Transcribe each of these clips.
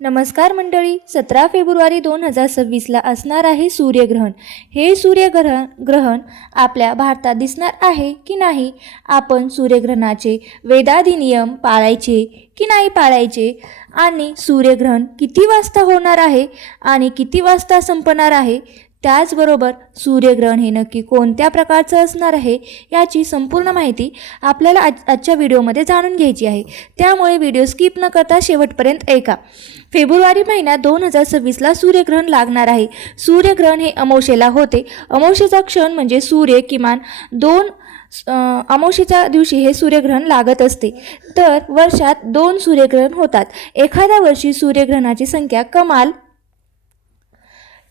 नमस्कार मंडळी, 17 फेब्रुवारी 2026ला असणार आहे सूर्यग्रहण। हे सूर्यग्रहण आपल्या भारतात दिसणार आहे की नाही, आपण सूर्यग्रहणाचे वेदाधी नियम पाळायचे की नाही पाळायचे, आणि सूर्यग्रहण किती वाजता होणार आहे आणि किती वाजता संपणार आहे, त्याचबरोबर सूर्यग्रहण हे नक्की कोणत्या प्रकारचं असणार आहे याची संपूर्ण माहिती आपल्याला आजच्या व्हिडिओमध्ये जाणून घ्यायची आहे। त्यामुळे व्हिडिओ स्किप न करता शेवटपर्यंत ऐका। फेब्रुवारी महिन्यात 2026ला सूर्यग्रहण लागणार आहे। सूर्यग्रहण हे अमावस्येला होते। अमावस्येचा क्षण म्हणजे सूर्य किमान 2 अमावस्येच्या दिवशी हे सूर्यग्रहण लागत असते। तर वर्षात 2 सूर्यग्रहण होतात। एखाद्या वर्षी सूर्यग्रहणाची संख्या कमाल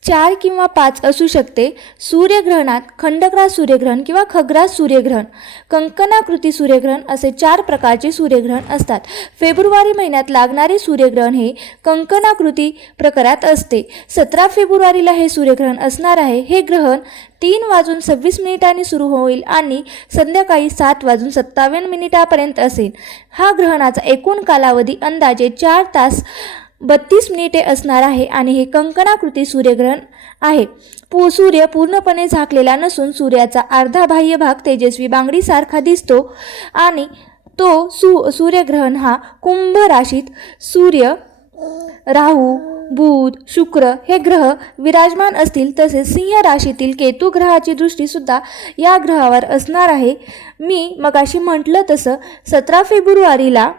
4 किंवा 5 असू शकते। सूर्यग्रहणात खंडग्रास सूर्यग्रहण किंवा खग्रास सूर्यग्रहण, कंकणाकृती सूर्यग्रहण असे 4 प्रकारचे सूर्यग्रहण असतात। फेब्रुवारी महिन्यात लागणारे सूर्यग्रहण हे कंकणाकृती प्रकारात असते। 17 फेब्रुवारीला हे सूर्यग्रहण असणार आहे। हे ग्रहण 3:26 सुरू होईल आणि संध्याकाळी 7:57 असेल। हा ग्रहणाचा एकूण कालावधी अंदाजे 4 तास 32 मिनिटे असणार आहे आणि हे कंकणाकृती सूर्यग्रहण आहे। सूर्य पूर्णपणे झाकलेला नसून सूर्याचा अर्धा बाह्य भाग तेजस्वी बांगडीसारखा दिसतो आणि तो सूर्यग्रहण हा कुंभ राशीत सूर्य, राहू, बुध, शुक्र हे ग्रह विराजमान असतील। तसेच सिंह राशीतील केतू ग्रहाची दृष्टी सुद्धा या ग्रहावर असणार आहे। मी मगाशी म्हटलं तसं 17 फेब्रुवारीला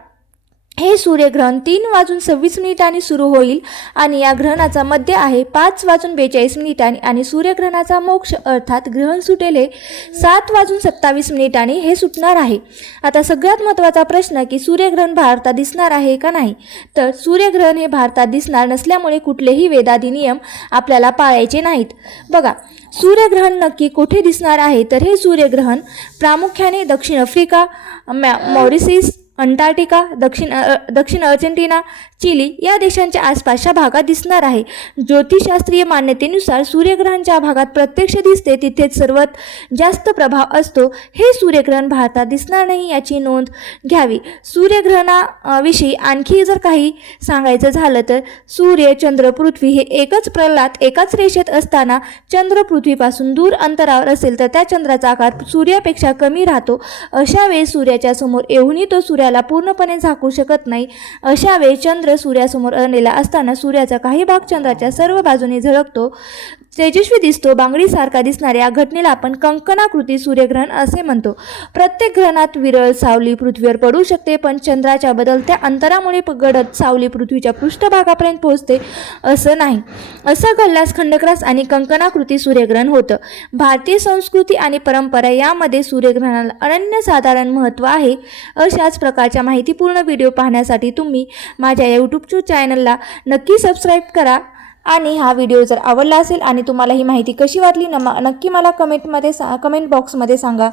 हे सूर्यग्रहण 3:26 सुरू होईल आणि या ग्रहणाचा मध्य आहे 5:42 आणि सूर्यग्रहणाचा मोक्ष अर्थात ग्रहण सुटेल हे 7:27 हे सुटणार आहे। आता सगळ्यात महत्त्वाचा प्रश्न की सूर्यग्रहण भारतात दिसणार आहे का नाही, तर सूर्यग्रहण हे भारतात दिसणार नसल्यामुळे कुठलेही वेदाधी नियम आपल्याला पाळायचे नाहीत। बघा, सूर्यग्रहण नक्की कुठे दिसणार आहे, तर हे सूर्यग्रहण प्रामुख्याने दक्षिण आफ्रिका, मॉरिशस, अंटार्क्टिका, दक्षिण अर्जेंटिना, चिली या देशांच्या आसपासच्या भागात दिसणार आहे। ज्योतिषशास्त्रीय मान्यतेनुसार सूर्यग्रहण ज्या भागात प्रत्यक्ष दिसते तिथेच सर्वात जास्त प्रभाव असतो। हे सूर्यग्रहण भारतात दिसणार नाही याची नोंद घ्यावी। सूर्यग्रहणाविषयी आणखी जर काही सांगायचं झालं तर सूर्य, चंद्र, पृथ्वी हे एकच प्रतलात एकाच रेषेत असताना चंद्र पृथ्वीपासून दूर अंतरावर असेल तर त्या चंद्राचा आकार सूर्यापेक्षा कमी राहतो। अशा वेळी सूर्याच्या समोर येऊनही तो सूर्याला पूर्णपणे झाकू शकत नाही। अशा वेळी चंद्र सूर्यासमोर आणलेला असताना सूर्याचा काही भाग चंद्राच्या सर्व बाजूने झळकतो, तेजस्वी दिसतो। बांगडीसारखा दिसणाऱ्या या घटनेला आपण कंकणाकृती सूर्यग्रहण असे म्हणतो। प्रत्येक ग्रहणात विरळ सावली पृथ्वीवर पडू शकते, पण चंद्राच्या बदलत्या अंतरामुळे गडद सावली पृथ्वीच्या पृष्ठभागापर्यंत पोहोचते असं नाही। असं घडल्यास खंडग्रास आणि कंकणाकृती सूर्यग्रहण होतं। भारतीय संस्कृती आणि परंपरा यामध्ये सूर्यग्रहणाला अनन्यसाधारण महत्त्व आहे। अशाच प्रकारच्या माहितीपूर्ण व्हिडिओ पाहण्यासाठी तुम्ही माझ्या यूट्यूब चॅनलला नक्की सबस्क्राईब करा। आणि हा व्हिडिओ जर आवडला असेल आणि तुम्हाला ही माहिती कशी वाटली नक्की मला कमेंट बॉक्समध्ये सांगा।